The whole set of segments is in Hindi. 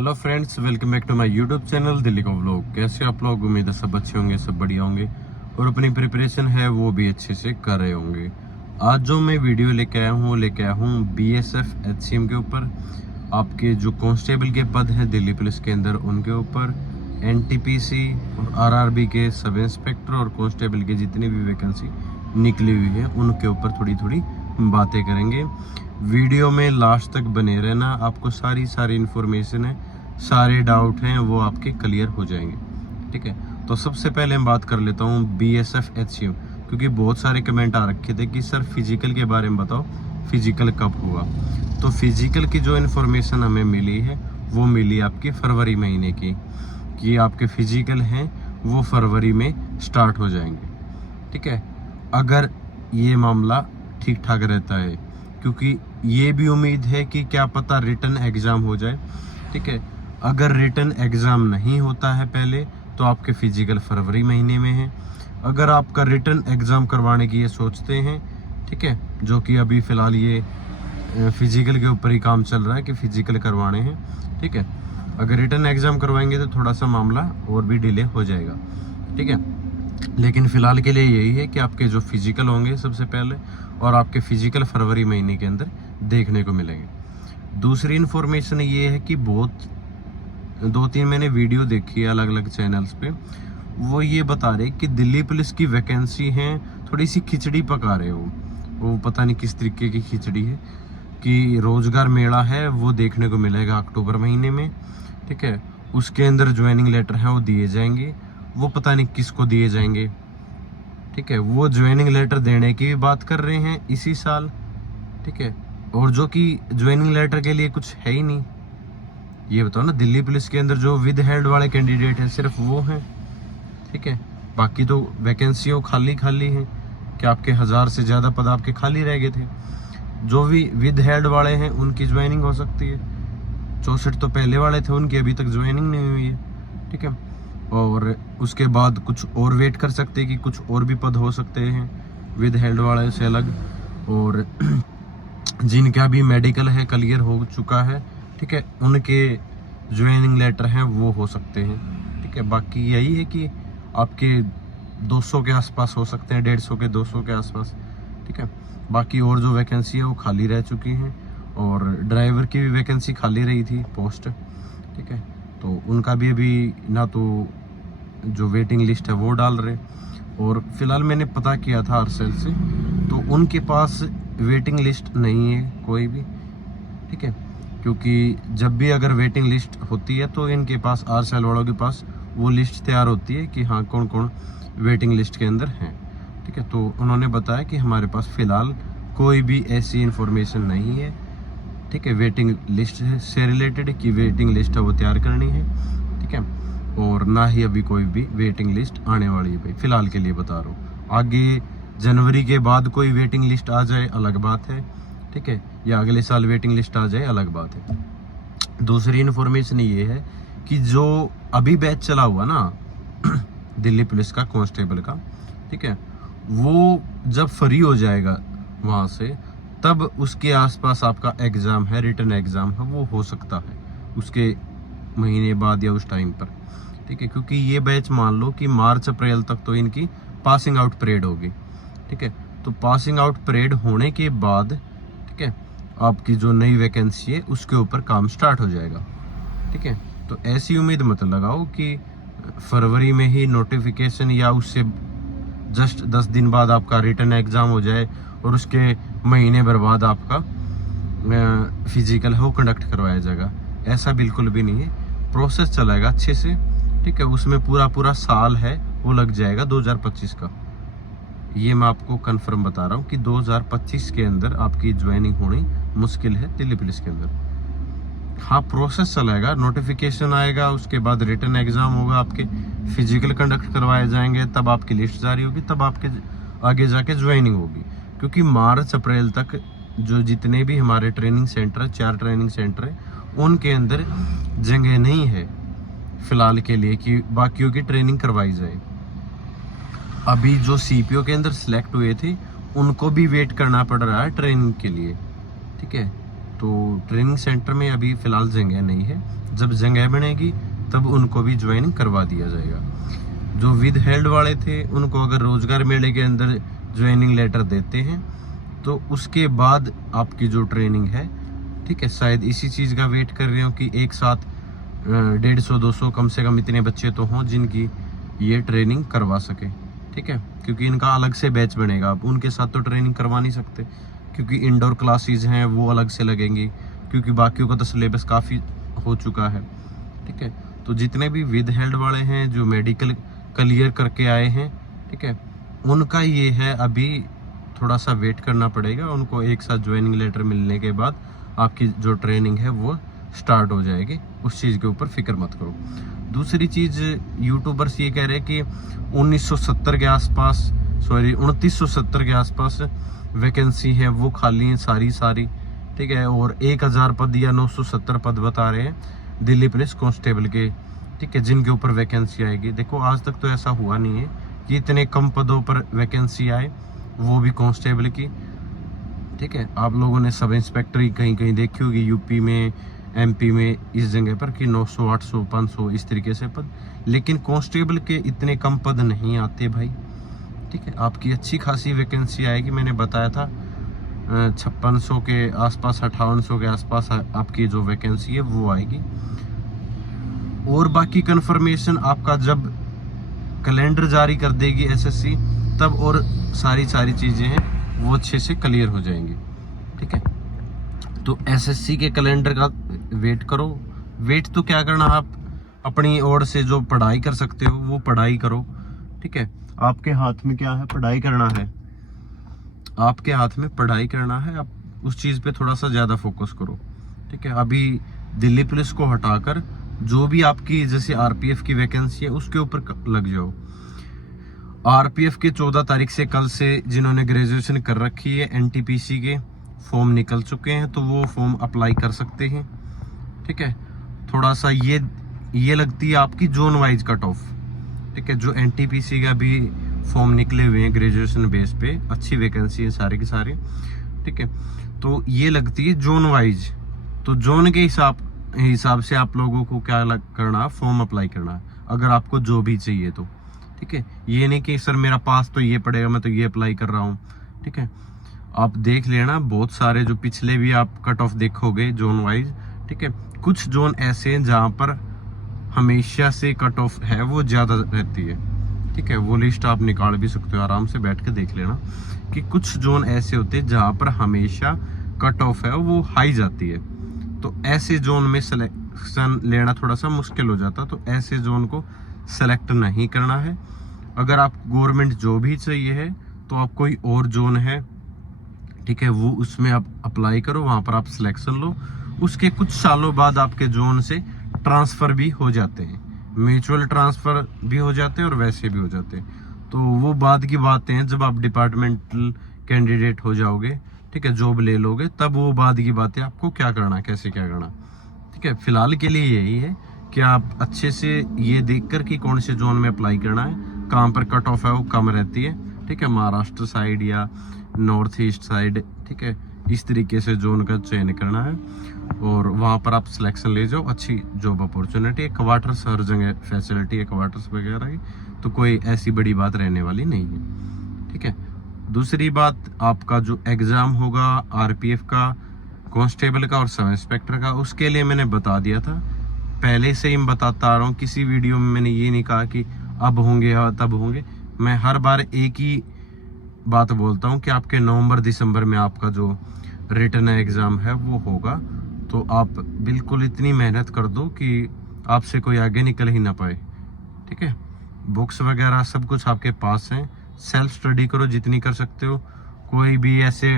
Hello friends, welcome back to my YouTube channel Delhi का व्लॉग। कैसे आप लोग? उम्मीद है सब अच्छे होंगे, सब बढ़िया होंगे और अपनी प्रिपरेशन है वो भी अच्छे से कर रहे होंगे। आज जो मैं वीडियो लेके आया हूँ बीएसएफ एचसीएम के ऊपर। आपके जो कांस्टेबल के पद हैं दिल्ली पुलिस के अंदर उनके ऊपर, एनटीपीसी और आरआरबी के सब इंस्पेक्टर और कांस्टेबल की जितनी भी वैकेंसी निकली हुई है उनके ऊपर थोड़ी थोड़ी बातें करेंगे। वीडियो में लास्ट तक बने रहना, आपको सारी इन्फॉर्मेशन है, सारे डाउट हैं वो आपके क्लियर हो जाएंगे। ठीक है, तो सबसे पहले मैं बात कर लेता हूँ बीएसएफ एचसीएम, क्योंकि बहुत सारे कमेंट आ रखे थे कि सर फिजिकल के बारे में बताओ, फिजिकल कब हुआ। तो फिजिकल की जो इन्फॉर्मेशन हमें मिली है वो मिली आपकी फरवरी महीने की, कि आपके फिजिकल हैं वो फरवरी में स्टार्ट हो जाएंगे। ठीक है, अगर ये मामला ठीक ठाक रहता है, क्योंकि ये भी उम्मीद है कि क्या पता रिटन एग्ज़ाम हो जाए। ठीक है, अगर रिटन एग्ज़ाम नहीं होता है पहले तो आपके फिजिकल फरवरी महीने में है। अगर आपका रिटन एग्ज़ाम करवाने की ये सोचते हैं, ठीक है, जो कि अभी फ़िलहाल ये फिजिकल के ऊपर ही काम चल रहा है कि फिजिकल करवाने हैं। ठीक है, अगर रिटन एग्ज़ाम करवाएंगे तो थोड़ा सा मामला और भी डिले हो जाएगा। ठीक है, लेकिन फ़िलहाल के लिए यही है कि आपके जो फिजिकल होंगे सबसे पहले, और आपके फिजिकल फरवरी महीने के अंदर देखने को मिलेंगे। दूसरी इन्फॉर्मेशन ये है कि बहुत 2-3 मैंने वीडियो देखी है अलग अलग चैनल्स पे, वो ये बता रहे कि दिल्ली पुलिस की वैकेंसी हैं, थोड़ी सी खिचड़ी पका रहे हो। वो पता नहीं किस तरीके की खिचड़ी है, कि रोज़गार मेला है वो देखने को मिलेगा अक्टूबर महीने में। ठीक है, उसके अंदर ज्वाइनिंग लेटर हैं वो दिए जाएंगे, वो पता नहीं किसको दिए जाएंगे। ठीक है, वो ज्वाइनिंग लेटर देने की भी बात कर रहे हैं इसी साल। ठीक है, और जो कि ज्वाइनिंग लेटर के लिए कुछ है ही नहीं। ये बताओ ना, दिल्ली पुलिस के अंदर जो विद हेल्ड वाले कैंडिडेट हैं सिर्फ वो हैं। ठीक है, बाकी तो वैकेंसियों खाली हैं, कि आपके 1000 से ज़्यादा पद आपके खाली रह गए थे। जो भी विद हेल्ड वाले हैं उनकी ज्वाइनिंग हो सकती है। 64 तो पहले वाले थे, उनकी अभी तक ज्वाइनिंग नहीं हुई है। ठीक है, और उसके बाद कुछ और वेट कर सकते हैं कि कुछ और भी पद हो सकते हैं विद हेल्ड वाले से अलग, और जिनका भी मेडिकल है क्लियर हो चुका है, ठीक है, उनके ज्वाइनिंग लेटर हैं वो हो सकते हैं। ठीक है, बाकी यही है कि आपके 200 के आसपास हो सकते हैं, 150 के 200 के आसपास। ठीक है, बाकी और जो वैकेंसी है वो खाली रह चुकी हैं, और ड्राइवर की भी वैकेंसी खाली रही थी पोस्ट। ठीक है, तो उनका भी अभी ना तो जो वेटिंग लिस्ट है वो डाल रहे, और फिलहाल मैंने पता किया था आरसेल से, तो उनके पास वेटिंग लिस्ट नहीं है कोई भी। ठीक है, क्योंकि जब भी अगर वेटिंग लिस्ट होती है तो इनके पास, आरसेल वालों के पास वो लिस्ट तैयार होती है कि हाँ कौन कौन वेटिंग लिस्ट के अंदर हैं। ठीक है, तो उन्होंने बताया कि हमारे पास फ़िलहाल कोई भी ऐसी इन्फॉर्मेशन नहीं है। ठीक है, वेटिंग लिस्ट से रिलेटेड कि वेटिंग लिस्ट है वो तैयार करनी है। ठीक है, और ना ही अभी कोई भी वेटिंग लिस्ट आने वाली है भाई, फिलहाल के लिए बता रहा हूँ। आगे जनवरी के बाद कोई वेटिंग लिस्ट आ जाए अलग बात है। ठीक है, या अगले साल वेटिंग लिस्ट आ जाए अलग बात है। दूसरी इन्फॉर्मेशन ये है कि जो अभी बैच चला हुआ ना दिल्ली पुलिस का कांस्टेबल का, ठीक है, वो जब फ्री हो जाएगा वहाँ से, तब उसके आसपास आपका एग्ज़ाम है, रिटन एग्ज़ाम है, वो हो सकता है उसके महीने बाद या उस टाइम पर। ठीक है, क्योंकि ये बैच मान लो कि मार्च अप्रैल तक तो इनकी पासिंग आउट परेड होगी। ठीक है, तो पासिंग आउट परेड होने के बाद, ठीक है, आपकी जो नई वैकेंसी है उसके ऊपर काम स्टार्ट हो जाएगा। ठीक है, तो ऐसी उम्मीद मत लगाओ कि फरवरी में ही नोटिफिकेशन या उससे जस्ट 10 दिन बाद आपका रिटन एग्ज़ाम हो जाए और उसके महीने भर बाद आपका फिजिकल है वो कंडक्ट करवाया जाएगा। ऐसा बिल्कुल भी नहीं है, प्रोसेस चलेगा अच्छे से। ठीक है, उसमें पूरा साल है वो लग जाएगा 2025 का। ये मैं आपको कंफर्म बता रहा हूँ कि 2025 के अंदर आपकी ज्वाइनिंग होनी मुश्किल है दिल्ली पुलिस के अंदर। हाँ, प्रोसेस चलेगा, नोटिफिकेशन आएगा, उसके बाद रिटन एग्ज़ाम होगा, आपके फिजिकल कंडक्ट करवाए जाएंगे, तब आपकी लिस्ट जारी होगी, तब आपके आगे जाके ज्वाइनिंग होगी। क्योंकि मार्च अप्रैल तक जो जितने भी हमारे ट्रेनिंग सेंटर है, 4 ट्रेनिंग सेंटर है, उनके अंदर जगह नहीं है फ़िलहाल के लिए कि बाकियों की ट्रेनिंग करवाई जाए। अभी जो सीपीओ के अंदर सिलेक्ट हुए थे उनको भी वेट करना पड़ रहा है ट्रेनिंग के लिए। ठीक है, तो ट्रेनिंग सेंटर में अभी फ़िलहाल जगह नहीं है, जब जगह बनेगी तब उनको भी ज्वाइन करवा दिया जाएगा। जो विद हेल्ड वाले थे उनको अगर रोजगार मेले के अंदर ज्वाइनिंग लेटर देते हैं तो उसके बाद आपकी जो ट्रेनिंग है, ठीक है, शायद इसी चीज़ का वेट कर रहे हो कि एक साथ 150-200 कम से कम इतने बच्चे तो हों जिनकी ये ट्रेनिंग करवा सके, ठीक है, क्योंकि इनका अलग से बैच बनेगा। आप उनके साथ तो ट्रेनिंग करवा नहीं सकते क्योंकि इंडोर क्लासेस हैं वो अलग से लगेंगी, क्योंकि बाकियों का तो सिलेबस काफ़ी हो चुका है, ठीक है। तो जितने भी विद हेल्ड वाले हैं जो मेडिकल क्लियर करके आए हैं, ठीक है, उनका ये है अभी थोड़ा सा वेट करना पड़ेगा। उनको एक साथ ज्वाइनिंग लेटर मिलने के बाद आपकी जो ट्रेनिंग है वो स्टार्ट हो जाएगी। उस चीज़ के ऊपर फिक्र मत करो। दूसरी चीज़, यूट्यूबर्स ये कह रहे हैं कि 1970 के आसपास, सॉरी 2970 के आसपास वैकेंसी है वो खाली है सारी, ठीक है, और 1000 पद या 970 पद बता रहे हैं दिल्ली पुलिस कांस्टेबल के, ठीक है, जिनके ऊपर वैकेंसी आएगी। देखो आज तक तो ऐसा हुआ नहीं है कि इतने कम पदों पर वैकेंसी आए, वो भी कांस्टेबल की, ठीक है। आप लोगों ने सब इंस्पेक्टर ही कहीं कहीं देखी होगी यूपी में, एमपी में, इस जगह पर कि 900, 800, 500 इस तरीके से पद, लेकिन कांस्टेबल के इतने कम पद नहीं आते भाई, ठीक है। आपकी अच्छी खासी वैकेंसी आएगी। मैंने बताया था 5600 के आसपास, 5800 के आसपास आपकी जो वैकेंसी है वो आएगी। और बाकी कंफर्मेशन आपका जब कैलेंडर जारी कर देगी एसएससी, तब और सारी चीज़ें हैं वो अच्छे से क्लियर हो जाएंगी, ठीक है। तो एसएससी के कैलेंडर का वेट करो। वेट तो क्या करना, आप अपनी ओर से जो पढ़ाई कर सकते हो वो पढ़ाई करो, ठीक है। आपके हाथ में क्या है, पढ़ाई करना है, आपके हाथ में पढ़ाई करना है। आप उस चीज़ पे थोड़ा सा ज़्यादा फोकस करो, ठीक है। अभी दिल्ली पुलिस को हटाकर जो भी आपकी जैसे आरपीएफ की वैकेंसी है उसके ऊपर लग जाओ। आरपीएफ के 14 तारीख से, कल से जिन्होंने ग्रेजुएशन कर रखी है, एनटीपीसी के फॉर्म निकल चुके हैं तो वो फॉर्म अप्लाई कर सकते हैं, ठीक है। थोड़ा सा ये लगती है आपकी जोन वाइज कट ऑफ, ठीक है। जो एनटीपीसी का भी फॉर्म निकले हुए हैं ग्रेजुएशन बेस पे, अच्छी वैकेंसी है सारे के सारे, ठीक है। तो ये लगती है जोन वाइज। तो जोन के हिसाब से आप लोगों को क्या करना, फॉर्म अप्लाई करना है अगर आपको जो भी चाहिए तो, ठीक है। ये नहीं कि सर मेरा पास तो ये पड़ेगा मैं तो ये अप्लाई कर रहा हूँ, ठीक है। आप देख लेना, बहुत सारे जो पिछले भी आप कट ऑफ देखोगे जोन वाइज, ठीक है। कुछ जोन ऐसे हैं जहाँ पर हमेशा से कट ऑफ है वो ज़्यादा रहती है, ठीक है। वो लिस्ट आप निकाल भी सकते हो, आराम से बैठ के देख लेना कि कुछ जोन ऐसे होते हैं जहाँ पर हमेशा कट ऑफ है वो हाई जाती है। तो ऐसे जोन में सिलेक्शन लेना थोड़ा सा मुश्किल हो जाता, तो ऐसे जोन को सेलेक्ट नहीं करना है। अगर आप गवर्नमेंट जॉब ही चाहिए है तो आप कोई और जोन है, ठीक है, वो उसमें आप अप्लाई करो, वहाँ पर आप सिलेक्शन लो। उसके कुछ सालों बाद आपके जोन से ट्रांसफ़र भी हो जाते हैं, म्यूचुअल ट्रांसफ़र भी हो जाते हैं और वैसे भी हो जाते हैं। तो वो बाद की बातें हैं, जब आप डिपार्टमेंटल कैंडिडेट हो जाओगे, ठीक है, जॉब ले लोगे, तब वो बाद की बातें आपको क्या करना, कैसे क्या करना, ठीक है। फिलहाल के लिए यही है कि आप अच्छे से ये देखकर कि कौन से जोन में अप्लाई करना है, कहाँ पर कट ऑफ है वो कम रहती है, ठीक है, महाराष्ट्र साइड या नॉर्थ ईस्ट साइड, ठीक है, इस तरीके से जोन का चयन करना है और वहाँ पर आप सिलेक्शन ले जाओ। अच्छी जॉब अपॉर्चुनिटी है, क्वार्टर्स हर जगह फैसिलिटी है, क्वार्टर्स वगैरह की, तो कोई ऐसी बड़ी बात रहने वाली नहीं है, ठीक है। दूसरी बात, आपका जो एग्ज़ाम होगा आरपीएफ का, कांस्टेबल का और सब इंस्पेक्टर का, उसके लिए मैंने बता दिया था पहले से ही, मैं बताता आ रहा हूँ। किसी वीडियो में मैंने ये नहीं कहा कि अब होंगे या तब होंगे। मैं हर बार एक ही बात बोलता हूँ कि आपके नवंबर दिसंबर में आपका जो रिटन एग्ज़ाम है वो होगा। तो आप बिल्कुल इतनी मेहनत कर दो कि आपसे कोई आगे निकल ही ना पाए, ठीक है। बुक्स वगैरह सब कुछ आपके पास हैं, सेल्फ स्टडी करो जितनी कर सकते हो। कोई भी ऐसे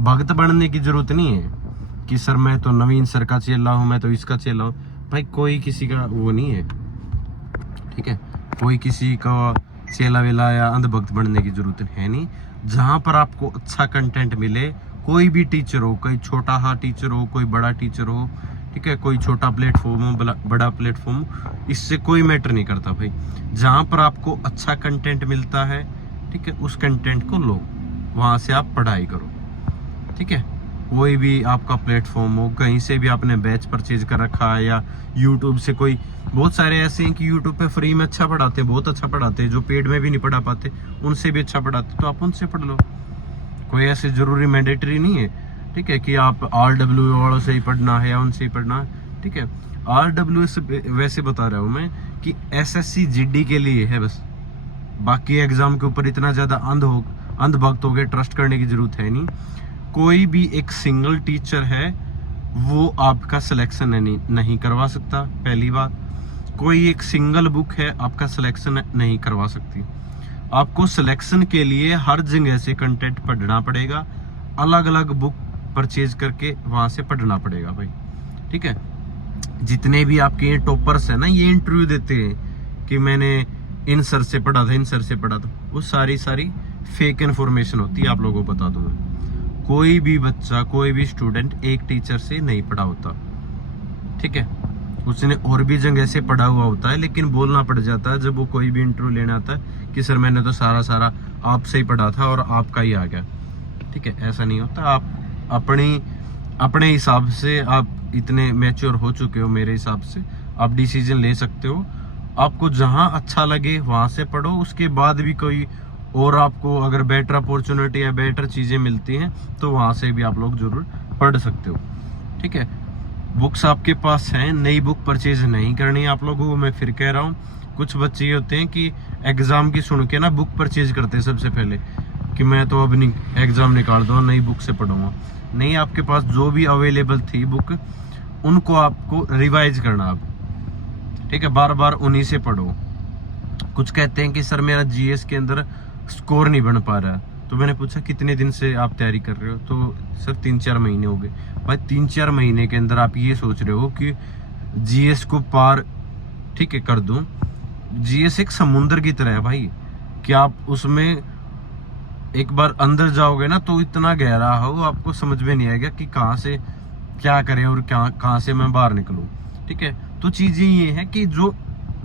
भगत बनने की ज़रूरत नहीं है कि सर मैं तो नवीन सर का चेला हूँ, मैं तो इसका चेला हूँ। भाई कोई किसी का वो नहीं है, ठीक है, कोई किसी का चेला वेला या अंधभक्त बनने की जरूरत है नहीं। जहाँ पर आपको अच्छा कंटेंट मिले, कोई भी टीचर हो, कोई छोटा हा टीचर हो, कोई बड़ा टीचर हो, ठीक है, कोई छोटा प्लेटफॉर्म हो, बड़ा प्लेटफॉर्म, इससे कोई मैटर नहीं करता भाई। जहाँ पर आपको अच्छा कंटेंट मिलता है, ठीक है, उस कंटेंट को लो, वहाँ से आप पढ़ाई करो, ठीक है। कोई भी आपका प्लेटफॉर्म हो, कहीं से भी आपने बैच परचेज कर रखा है, या यूट्यूब से कोई, बहुत सारे ऐसे हैं कि यूट्यूब पे फ्री में अच्छा पढ़ाते हैं, बहुत अच्छा पढ़ाते हैं, जो पेड में भी नहीं पढ़ा पाते उनसे भी अच्छा पढ़ाते, तो आप उनसे पढ़ लो। कोई ऐसे जरूरी मैंडेटरी नहीं है, ठीक है, कि आप RW वालों से ही पढ़ना है या उनसे ही पढ़ना है, ठीक है। RW से वैसे बता रहा हूँ मैं कि SSC GD के लिए है बस, बाकी एग्जाम के ऊपर इतना ज्यादा अंधभक्त हो गए, ट्रस्ट करने की जरूरत है नहीं। कोई भी एक सिंगल टीचर है वो आपका सिलेक्शन नहीं करवा सकता, पहली बात। कोई एक सिंगल बुक है आपका सिलेक्शन नहीं करवा सकती। आपको सिलेक्शन के लिए हर जगह से कंटेंट पढ़ना पड़ेगा, अलग अलग बुक परचेज करके वहां से पढ़ना पड़ेगा भाई, ठीक है। जितने भी आपके टॉपर्स है ना, ये इंटरव्यू देते हैं कि मैंने इन सर से पढ़ा था, इन सर से पढ़ा था, वो सारी फेक इन्फॉर्मेशन होती है। आप लोगों को बता दूं मैं, कोई भी बच्चा, कोई भी स्टूडेंट एक टीचर से नहीं पढ़ा होता, ठीक है। उसने और भी जगह से पढ़ा हुआ होता है, लेकिन बोलना पड़ जाता है जब वो कोई भी इंटरव्यू लेना आता है कि सर मैंने तो सारा आपसे ही पढ़ा था और आपका ही आ गया, ठीक है। ऐसा नहीं होता। आप अपने हिसाब से, आप इतने मैच्योर हो चुके हो मेरे हिसाब से, आप डिसीजन ले सकते हो। आपको जहां अच्छा लगे वहां से पढ़ो, उसके बाद भी कोई और आपको अगर बेटर अपॉर्चुनिटी या बेटर चीजें मिलती हैं तो वहां से भी आप लोग जरूर पढ़ सकते हो, ठीक है। बुक्स आपके पास हैं, नई बुक परचेज नहीं करनी है आप लोगों को। मैं फिर कह रहा हूँ, कुछ बच्चे ये होते हैं कि एग्जाम की सुन के ना बुक परचेज करते हैं सबसे पहले, कि मैं तो अब एग्जाम निकाल दूंगा, नई बुक से पढ़ूंगा। नहीं, आपके पास जो भी अवेलेबल थी बुक, उनको आपको रिवाइज करना अब, ठीक है। बार बार उन्हीं से पढ़ो। कुछ कहते हैं कि सर मेरा GS के अंदर स्कोर नहीं बन पा रहा है, तो मैंने पूछा कितने दिन से आप तैयारी कर रहे हो, तो सर 3-4 महीने हो गए। भाई 3-4 महीने के अंदर आप ये सोच रहे हो कि GS को पार, ठीक है, कर दूं। GS एक समुद्र की तरह है भाई, कि आप उसमें एक बार अंदर जाओगे ना तो इतना गहरा हो, आपको समझ में नहीं आएगा कि कहाँ से क्या करें और कहाँ से मैं बाहर निकलूं, ठीक है। तो चीजें ये है कि जो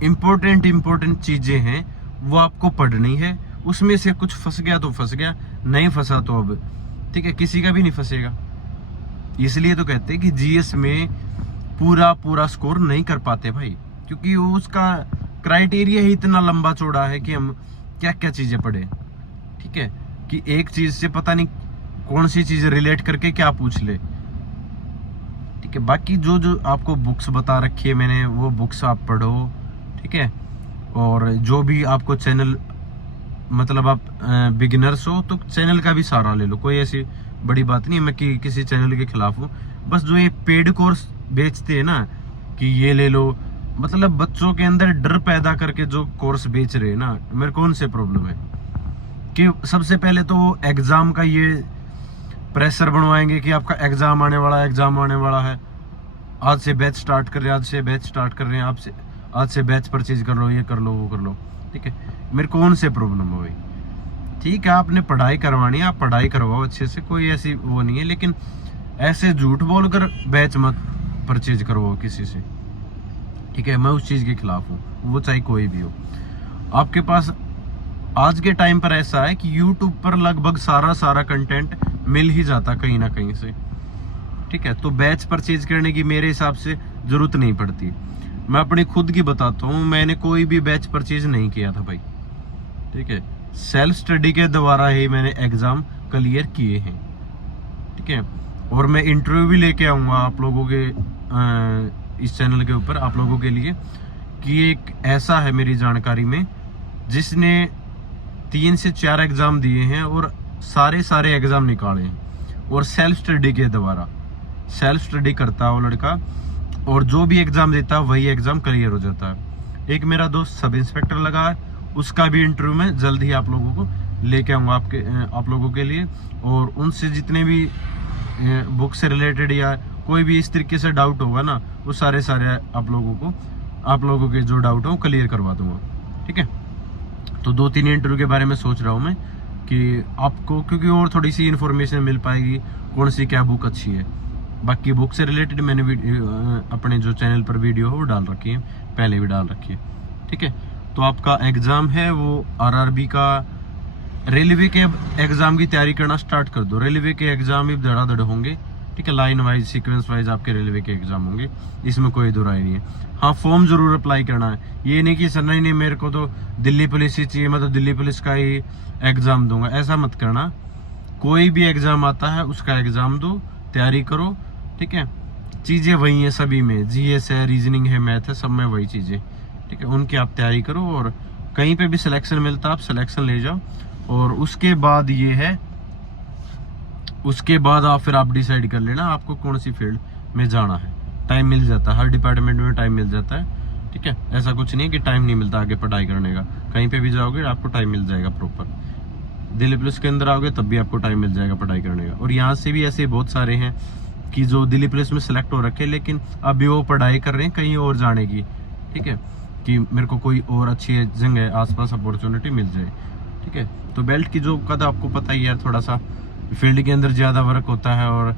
इम्पोर्टेंट चीजें हैं वो आपको पढ़नी है। उसमें से कुछ फंस गया तो फंस गया, नहीं फंसा तो अब, ठीक है, किसी का भी नहीं फंसेगा। इसलिए तो कहते हैं कि GS में पूरा स्कोर नहीं कर पाते भाई, क्योंकि वो उसका क्राइटेरिया ही इतना लंबा चौड़ा है कि हम क्या क्या चीजें पढ़े, ठीक है, कि एक चीज से पता नहीं कौन सी चीज रिलेट करके क्या पूछ ले, ठीक है। बाकी जो आपको बुक्स बता रखी है मैंने, वो बुक्स आप पढ़ो, ठीक है। और जो भी आपको चैनल, मतलब आप बिगिनर्स हो तो चैनल का भी सहारा ले लो, कोई ऐसी बड़ी बात नहीं है मैं कि किसी चैनल के खिलाफ हूँ। बस जो ये पेड कोर्स बेचते हैं ना कि ये ले लो, मतलब बच्चों के अंदर डर पैदा करके जो कोर्स बेच रहे हैं ना, मेरे को उनसे प्रॉब्लम है कि सबसे पहले तो एग्जाम का ये प्रेशर बनवाएंगे कि आपका एग्जाम आने वाला है, आज से बैच स्टार्ट कर रहे हैं, आपसे आज से बैच परचेज कर लो, ये कर लो, वो कर लो, ठीक है। मेरे को उनसे प्रॉब्लम हो गई, ठीक है। आपने पढ़ाई करवानी है, आप पढ़ाई करवाओ अच्छे से, कोई ऐसी वो नहीं है, लेकिन ऐसे झूठ बोलकर बैच मत परचेज करवाओ किसी से, ठीक है। मैं उस चीज के खिलाफ हूँ, वो चाहे कोई भी हो। आपके पास आज के टाइम पर ऐसा है कि YouTube पर लगभग सारा कंटेंट मिल ही जाता कहीं ना कहीं से, ठीक है। तो बैच परचेज करने की मेरे हिसाब से जरूरत नहीं पड़ती। मैं अपनी खुद की बताता हूँ, मैंने कोई भी बैच परचेज नहीं किया था भाई, ठीक है। सेल्फ स्टडी के द्वारा ही मैंने एग्जाम क्लियर किए हैं, ठीक है। और मैं इंटरव्यू भी लेके आऊंगा आप लोगों के इस चैनल के ऊपर, आप लोगों के लिए, कि एक ऐसा है मेरी जानकारी में जिसने 3 से 4 एग्जाम दिए हैं और सारे एग्जाम निकाले हैं, और सेल्फ स्टडी के द्वारा, सेल्फ स्टडी करता है वो लड़का, और जो भी एग्जाम देता है वही एग्जाम क्लियर हो जाता है। एक मेरा दोस्त सब इंस्पेक्टर लगा है, उसका भी इंटरव्यू में जल्द ही आप लोगों को लेके आऊंगा आप लोगों के लिए, और उनसे जितने भी बुक से रिलेटेड या कोई भी इस तरीके से डाउट होगा ना, वो सारे आप लोगों के जो डाउट हो क्लियर करवा दूंगा, ठीक है। तो 2-3 इंटरव्यू के बारे में सोच रहा हूँ मैं कि आपको, क्योंकि और थोड़ी सी इन्फॉर्मेशन मिल पाएगी कौन सी क्या बुक अच्छी है। बाकी बुक से रिलेटेड मैंने अपने जो चैनल पर वीडियो है वो डाल रखी है, पहले भी डाल रखी है, ठीक है। तो आपका एग्जाम है वो RRB का, रेलवे के एग्जाम की तैयारी करना स्टार्ट कर दो। रेलवे के एग्जाम भी धड़ाधड़ होंगे, ठीक है। लाइन वाइज सीक्वेंस वाइज आपके रेलवे के एग्जाम होंगे, इसमें कोई दो राय नहीं है। हाँ, फॉर्म जरूर अप्लाई करना है। ये नहीं कि सर नहीं मेरे को तो दिल्ली पुलिस ही चाहिए, मैं तो दिल्ली पुलिस का ही एग्जाम दूंगा, ऐसा मत करना। कोई भी एग्जाम आता है उसका एग्जाम दो, तैयारी करो, ठीक है। चीजें वही है सभी में, जीएस है, रीजनिंग है, मैथ है, सब में वही चीजें, ठीक है। उनकी आप तैयारी करो और कहीं पे भी सिलेक्शन मिलता है आप सिलेक्शन ले जाओ। और उसके बाद ये है, उसके बाद फिर आप डिसाइड कर लेना आपको कौन सी फील्ड में जाना है। टाइम मिल जाता है, हर डिपार्टमेंट में टाइम मिल जाता है, ठीक है। ऐसा कुछ नहीं है कि टाइम नहीं मिलता आगे पढ़ाई करने का, कहीं पे भी जाओगे आपको टाइम मिल जाएगा प्रॉपर। दिल्ली पुलिस के अंदर आओगे तब भी आपको टाइम मिल जाएगा पढ़ाई करने का। और यहाँ से भी ऐसे बहुत सारे हैं कि जो दिल्ली पुलिस में सिलेक्ट हो रखे लेकिन अभी वो पढ़ाई कर रहे हैं कहीं और जाने की, ठीक है, कि मेरे को कोई और अच्छी जगह आसपास अपॉर्चुनिटी मिल जाए, ठीक है। तो बेल्ट की जॉब का तो आपको पता ही है, थोड़ा सा फील्ड के अंदर ज़्यादा वर्क होता है और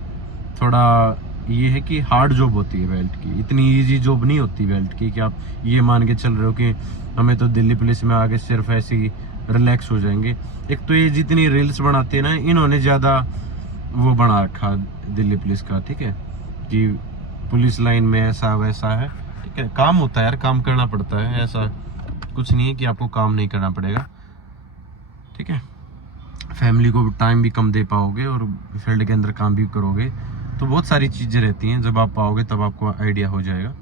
थोड़ा ये है कि हार्ड जॉब होती है बेल्ट की, इतनी इजी जॉब नहीं होती बेल्ट की कि आप ये मान के चल रहे हो कि हमें तो दिल्ली पुलिस में आगे सिर्फ ऐसे ही रिलैक्स हो जाएंगे। एक तो ये जितनी रील्स बनाते हैं ना, इन्होंने ज़्यादा वो बना रखा दिल्ली पुलिस का, ठीक है, कि पुलिस लाइन में ऐसा वैसा है, ठीक है। काम होता है यार, काम करना पड़ता है, ऐसा कुछ नहीं है कि आपको काम नहीं करना पड़ेगा, ठीक है। फैमिली को टाइम भी कम दे पाओगे और फील्ड के अंदर काम भी करोगे, तो बहुत सारी चीज़ें रहती हैं, जब आप पाओगे तब आपको आइडिया हो जाएगा।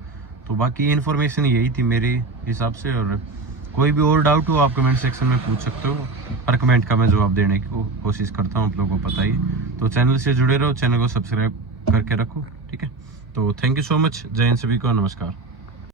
तो बाकी इन्फॉर्मेशन यही थी मेरे हिसाब से, और कोई भी और डाउट हो आप कमेंट सेक्शन में पूछ सकते हो, हर कमेंट का मैं जवाब देने की कोशिश करता हूँ, आप लोगों को पता ही। तो चैनल से जुड़े रहो, चैनल को सब्सक्राइब करके रखो, ठीक है। तो थैंक यू सो मच, जय हिंद सभी को, नमस्कार।